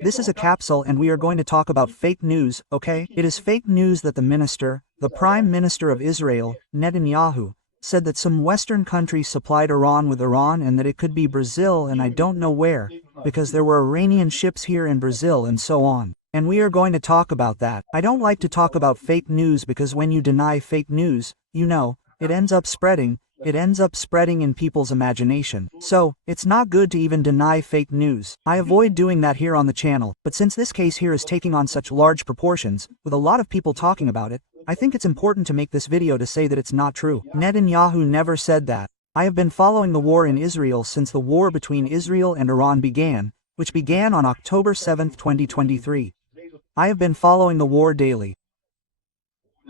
This is a capsule and we are going to talk about fake news, okay? It is fake news that the Prime Minister of Israel, Netanyahu, said that some Western countries supplied Iran with Iran and that it could be Brazil and I don't know where, because there were Iranian ships here in Brazil and so on. And we are going to talk about that. I don't like to talk about fake news because when you deny fake news, you know, it ends up spreading in people's imagination. So, it's not good to even deny fake news. I avoid doing that here on the channel, but since this case here is taking on such large proportions, with a lot of people talking about it, I think it's important to make this video to say that it's not true. Netanyahu never said that. I have been following the war in Israel since the war between Israel and Iran began, which began on October 7, 2023. I have been following the war daily.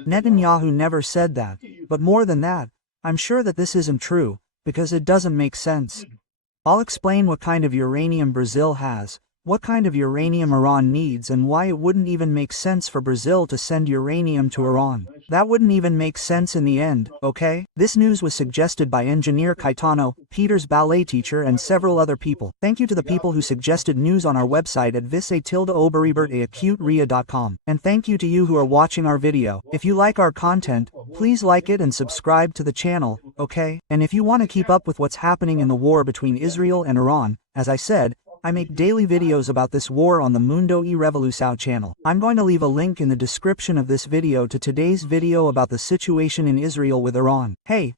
Netanyahu never said that, but more than that, I'm sure that this isn't true, because it doesn't make sense. I'll explain what kind of uranium Brazil has, what kind of uranium Iran needs and why it wouldn't even make sense for Brazil to send uranium to Iran. That wouldn't even make sense in the end, okay? This news was suggested by engineer Caetano, Peter's ballet teacher and several other people. Thank you to the people who suggested news on our website at vise-oberibert@acuteria.com. And thank you to you who are watching our video. If you like our content, please like it and subscribe to the channel, okay? And if you want to keep up with what's happening in the war between Israel and Iran, as I said, I make daily videos about this war on the Mundo e Revolução channel. I'm going to leave a link in the description of this video to today's video about the situation in Israel with Iran. Hey,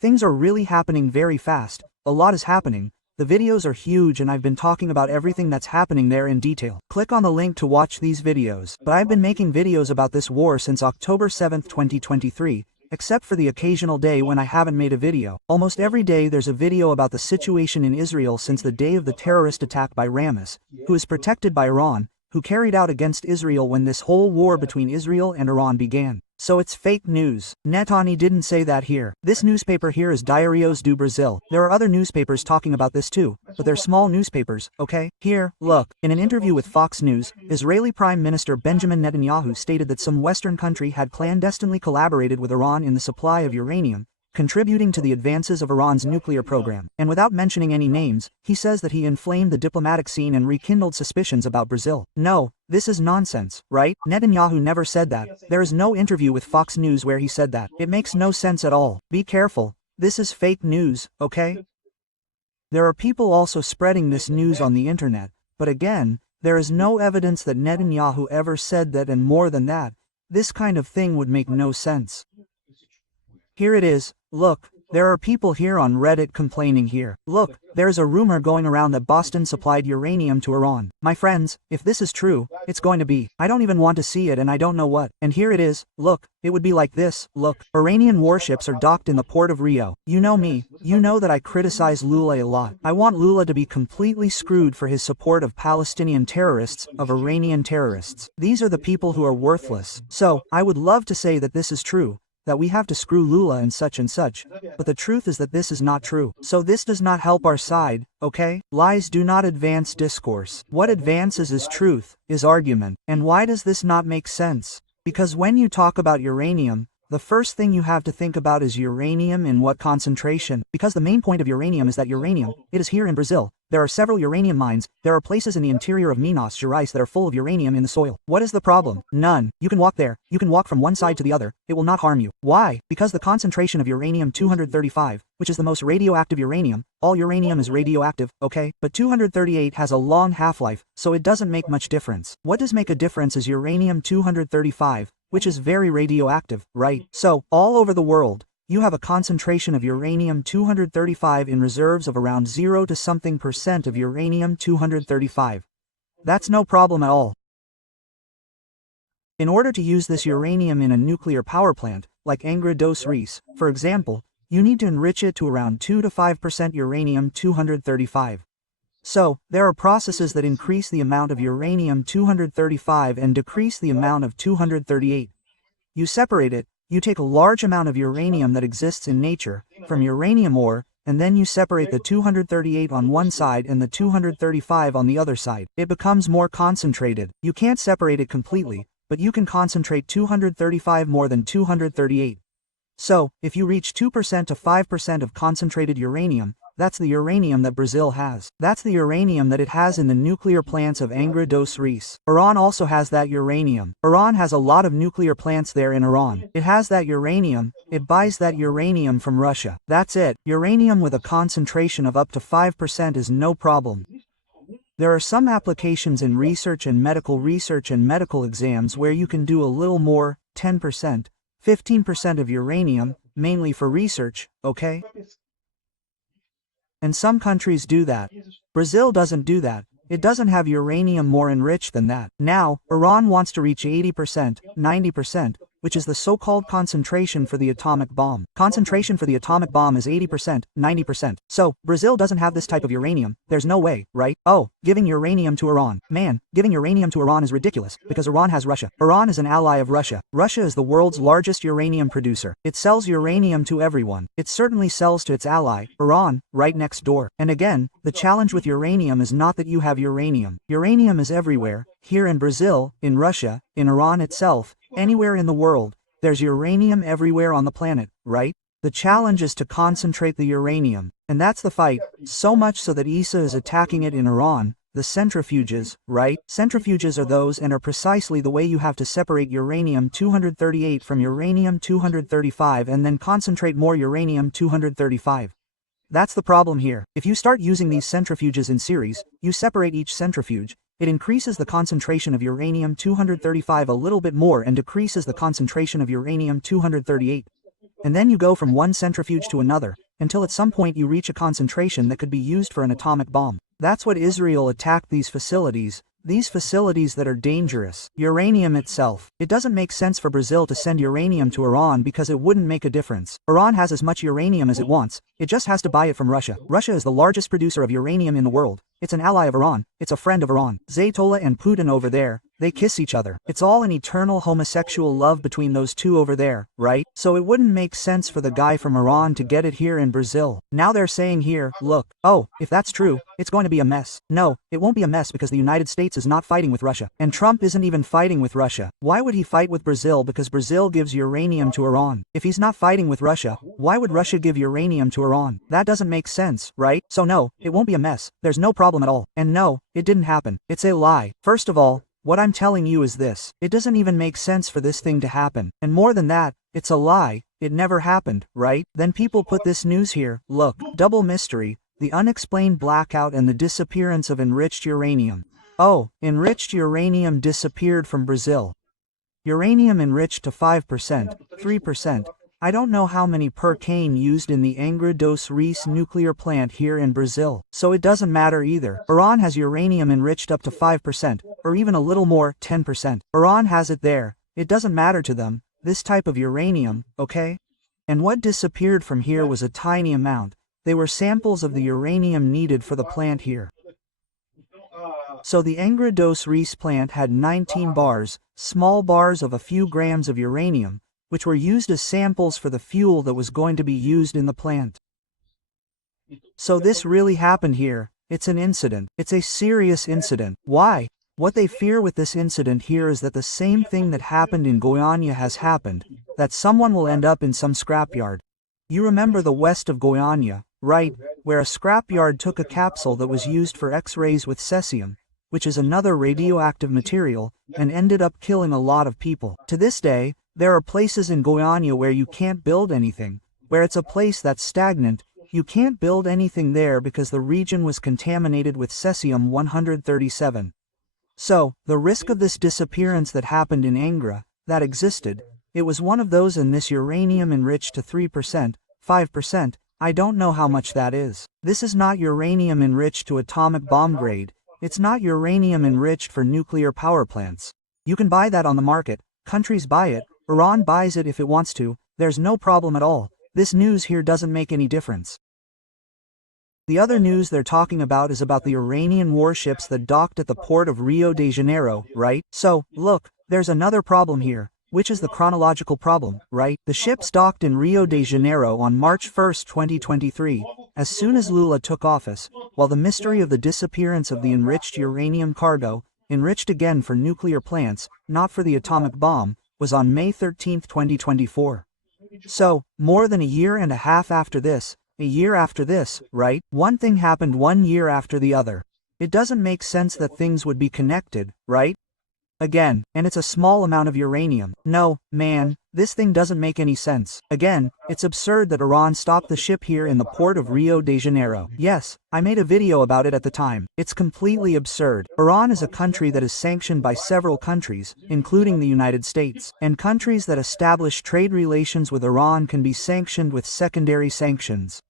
things are really happening very fast. A lot is happening. The videos are huge and I've been talking about everything that's happening there in detail. Click on the link to watch these videos. But I've been making videos about this war since October 7, 2023. Except for the occasional day when I haven't made a video. Almost every day there's a video about the situation in Israel since the day of the terrorist attack by Ramis, who is protected by Iran, who carried out against Israel when this whole war between Israel and Iran began. So it's fake news. Netanyahu didn't say that here. This newspaper here is Diários do Brasil. There are other newspapers talking about this too, but they're small newspapers, okay? Here, look. In an interview with Fox News, Israeli Prime Minister Benjamin Netanyahu stated that some Western country had clandestinely collaborated with Iran in the supply of uranium, contributing to the advances of Iran's nuclear program. And without mentioning any names, he says that he inflamed the diplomatic scene and rekindled suspicions about Brazil. No, this is nonsense, right? Netanyahu never said that. There is no interview with Fox News where he said that. It makes no sense at all. Be careful. This is fake news, okay? There are people also spreading this news on the internet, but again, there is no evidence that Netanyahu ever said that, and more than that, this kind of thing would make no sense. Here it is. Look, there are people here on Reddit complaining here. Look, there's a rumor going around that Boston supplied uranium to Iran. My friends, if this is true, it's going to be. I don't even want to see it and I don't know what. And here it is. Look, it would be like this. Look, Iranian warships are docked in the port of Rio. You know me. You know that I criticize Lula a lot. I want Lula to be completely screwed for his support of Palestinian terrorists, of Iranian terrorists. These are the people who are worthless. So, I would love to say that this is true, that we have to screw Lula and such, but the truth is that this is not true. So this does not help our side, okay? Lies do not advance discourse. What advances is truth, is argument. And why does this not make sense? Because when you talk about uranium, the first thing you have to think about is uranium in what concentration. Because the main point of uranium is that uranium, it is here in Brazil. There are several uranium mines. There are places in the interior of Minas Gerais that are full of uranium in the soil. What is the problem? None. You can walk there. You can walk from one side to the other. It will not harm you. Why? Because the concentration of uranium-235, which is the most radioactive uranium, all uranium is radioactive, okay? But 238 has a long half-life, so it doesn't make much difference. What does make a difference is uranium-235, which is very radioactive, right? So, all over the world, you have a concentration of uranium-235 in reserves of around 0 to something % of uranium-235. That's no problem at all. In order to use this uranium in a nuclear power plant, like Angra dos Reis, for example, you need to enrich it to around 2 to 5% uranium-235. So, there are processes that increase the amount of uranium-235 and decrease the amount of 238. You separate it. You take a large amount of uranium that exists in nature, from uranium ore, and then you separate the 238 on one side and the 235 on the other side. It becomes more concentrated. You can't separate it completely, but you can concentrate 235 more than 238. So, if you reach 2% to 5% of concentrated uranium, That's the uranium that Brazil has. That's the uranium that it has in the nuclear plants of Angra dos Reis. Iran also has that uranium. Iran has a lot of nuclear plants there in Iran. It has that uranium. It buys that uranium from Russia. That's it. Uranium with a concentration of up to 5% is no problem. There are some applications in research and medical exams where you can do a little more, 10%, 15% of uranium, mainly for research, okay? And some countries do that. Brazil doesn't do that. It doesn't have uranium more enriched than that. Now, Iran wants to reach 80%, 90%, which is the so-called concentration for the atomic bomb. Concentration for the atomic bomb is 80%, 90%. So, Brazil doesn't have this type of uranium. There's no way, right? Oh, giving uranium to Iran. Man, giving uranium to Iran is ridiculous, because Iran has Russia. Iran is an ally of Russia. Russia is the world's largest uranium producer. It sells uranium to everyone. It certainly sells to its ally, Iran, right next door. And again, the challenge with uranium is not that you have uranium. Uranium is everywhere. Here in Brazil, in Russia, in Iran itself, anywhere in the world, there's uranium everywhere on the planet, right? The challenge is to concentrate the uranium, and that's the fight, so much so that ISA is attacking it in Iran, the centrifuges, right? Centrifuges are those and are precisely the way you have to separate uranium-238 from uranium-235 and then concentrate more uranium-235. That's the problem here. If you start using these centrifuges in series, you separate each centrifuge, it increases the concentration of uranium-235 a little bit more and decreases the concentration of uranium-238. And then you go from one centrifuge to another, until at some point you reach a concentration that could be used for an atomic bomb. That's what Israel attacked these facilities that are dangerous. Uranium itself. It doesn't make sense for Brazil to send uranium to Iran because it wouldn't make a difference. Iran has as much uranium as it wants, it just has to buy it from Russia. Russia is the largest producer of uranium in the world. It's an ally of Iran, it's a friend of Iran. Zaytola and Putin over there, they kiss each other. It's all an eternal homosexual love between those two over there, right? So it wouldn't make sense for the guy from Iran to get it here in Brazil. Now they're saying here, look, oh, if that's true, it's going to be a mess. No, it won't be a mess because the United States is not fighting with Russia. And Trump isn't even fighting with Russia. Why would he fight with Brazil? Because Brazil gives uranium to Iran. If he's not fighting with Russia, why would Russia give uranium to Iran? That doesn't make sense, right? So no, it won't be a mess. There's no problem at all. And no, it didn't happen. It's a lie. First of all, what I'm telling you is this. It doesn't even make sense for this thing to happen. And more than that, it's a lie. It never happened, right? Then people put this news here. Look, double mystery, the unexplained blackout and the disappearance of enriched uranium. Oh, enriched uranium disappeared from Brazil. Uranium enriched to 5%, 3%. I don't know how many per cane used in the Angra dos Reis nuclear plant here in Brazil, so it doesn't matter either. Iran has uranium enriched up to 5%, or even a little more, 10%. Iran has it there. It doesn't matter to them, this type of uranium, okay? And what disappeared from here was a tiny amount. They were samples of the uranium needed for the plant here. So the Angra dos Reis plant had 19 bars, small bars of a few grams of uranium, which were used as samples for the fuel that was going to be used in the plant. So this really happened here. It's an incident. It's a serious incident. Why? What they fear with this incident here is that the same thing that happened in Goiânia has happened, that someone will end up in some scrapyard. You remember the west of Goiânia, right, where a scrapyard took a capsule that was used for X-rays with cesium, which is another radioactive material, and ended up killing a lot of people. To this day, there are places in Goiânia where you can't build anything, where it's a place that's stagnant. You can't build anything there because the region was contaminated with cesium-137. So, the risk of this disappearance that happened in Angra, that existed, it was one of those, and this uranium enriched to 3%, 5%, I don't know how much that is. This is not uranium enriched to atomic bomb grade. It's not uranium enriched for nuclear power plants. You can buy that on the market. Countries buy it. Iran buys it if it wants to. There's no problem at all. This news here doesn't make any difference. The other news they're talking about is about the Iranian warships that docked at the port of Rio de Janeiro, right? So, look, there's another problem here, which is the chronological problem, right? The ships docked in Rio de Janeiro on March 1, 2023, as soon as Lula took office, while the mystery of the disappearance of the enriched uranium cargo, enriched again for nuclear plants, not for the atomic bomb, was on May 13, 2024. So, more than a year and a half after this, a year after this, right? One thing happened 1 year after the other. It doesn't make sense that things would be connected, right? Again, and it's a small amount of uranium. No, man, this thing doesn't make any sense. Again, it's absurd that Iran stopped the ship here in the port of Rio de Janeiro. Yes, I made a video about it at the time. It's completely absurd. Iran is a country that is sanctioned by several countries, including the United States. And countries that establish trade relations with Iran can be sanctioned with secondary sanctions.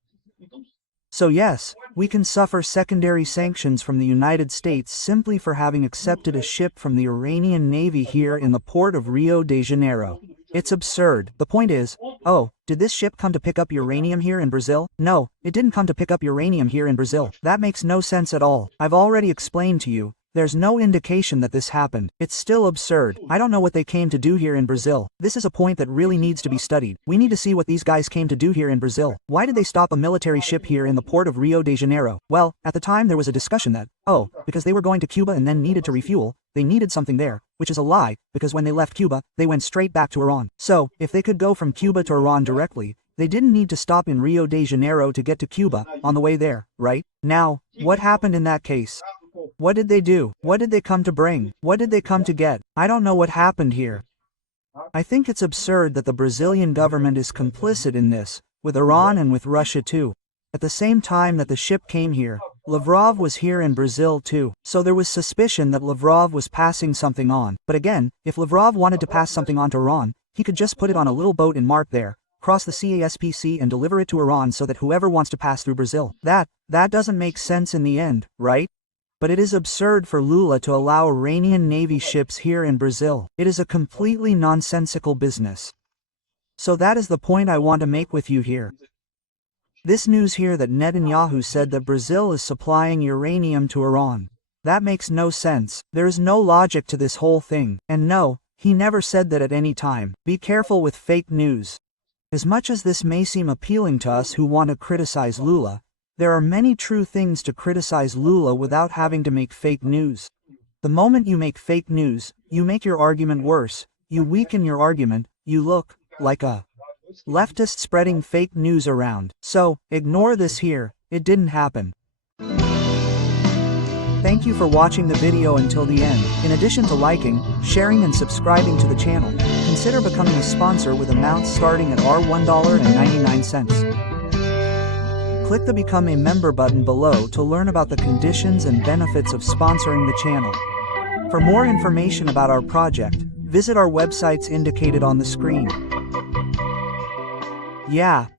So yes, we can suffer secondary sanctions from the United States simply for having accepted a ship from the Iranian Navy here in the port of Rio de Janeiro. It's absurd. The point is, oh, did this ship come to pick up uranium here in Brazil? No, it didn't come to pick up uranium here in Brazil. That makes no sense at all. I've already explained to you. There's no indication that this happened. It's still absurd. I don't know what they came to do here in Brazil. This is a point that really needs to be studied. We need to see what these guys came to do here in Brazil. Why did they stop a military ship here in the port of Rio de Janeiro? Well, at the time there was a discussion that, oh, because they were going to Cuba and then needed to refuel, they needed something there, which is a lie, because when they left Cuba, they went straight back to Iran. So, if they could go from Cuba to Iran directly, they didn't need to stop in Rio de Janeiro to get to Cuba on the way there, right? Now, what happened in that case? What did they do? What did they come to bring? What did they come to get? I don't know what happened here. I think it's absurd that the Brazilian government is complicit in this, with Iran and with Russia too. At the same time that the ship came here, Lavrov was here in Brazil too. So there was suspicion that Lavrov was passing something on. But again, if Lavrov wanted to pass something on to Iran, he could just put it on a little boat in Mark there, cross the CASPC and deliver it to Iran so that whoever wants to pass through Brazil. That doesn't make sense in the end, right? But it is absurd for Lula to allow Iranian Navy ships here in Brazil. It is a completely nonsensical business. So that is the point I want to make with you here. This news here that Netanyahu said that Brazil is supplying uranium to Iran. That makes no sense. There is no logic to this whole thing. And no, he never said that at any time. Be careful with fake news. As much as this may seem appealing to us who want to criticize Lula, there are many true things to criticize Lula without having to make fake news. The moment you make fake news, you make your argument worse, you weaken your argument, you look like a leftist spreading fake news around. So, ignore this here, it didn't happen. Thank you for watching the video until the end. In addition to liking, sharing and subscribing to the channel, consider becoming a sponsor with amounts starting at $1.99. Click the Become a Member button below to learn about the conditions and benefits of sponsoring the channel. For more information about our project, visit our websites indicated on the screen. Yeah,